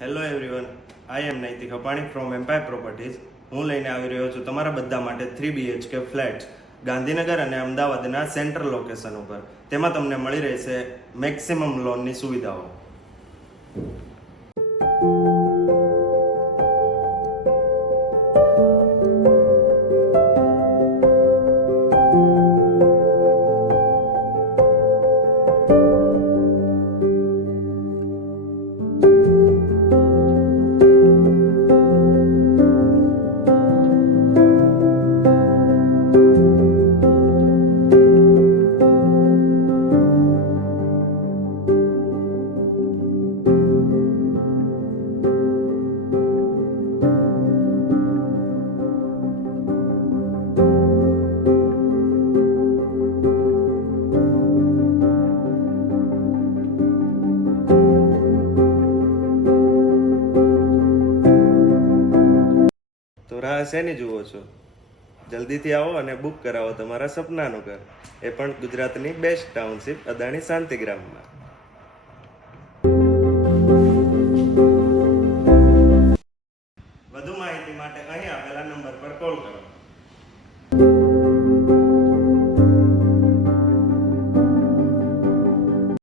Hello everyone, આઈ એમ નૈતિક અપાણી from umpire properties. હું લઈને આવી રહ્યો છું તમારા બધા માટે 3 BHK ફ્લેટ્સ ગાંધીનગર અને અમદાવાદના સેન્ટ્રલ લોકેશન ઉપર. તેમાં તમને મળી રહેશે મેક્સિમમ લોનની સુવિધાઓ. તો રાહ શેની જુઓ છો? જલ્દીથી આવો અને બુક કરાવો તમારા સપનાનું ઘર, એ પણ ગુજરાતની બેસ્ટ ટાઉનશીપ અદાણી શાંતિગ્રામમાં. વધુ માહિતી માટે અહીં આપેલા નંબર પર કોલ કરો.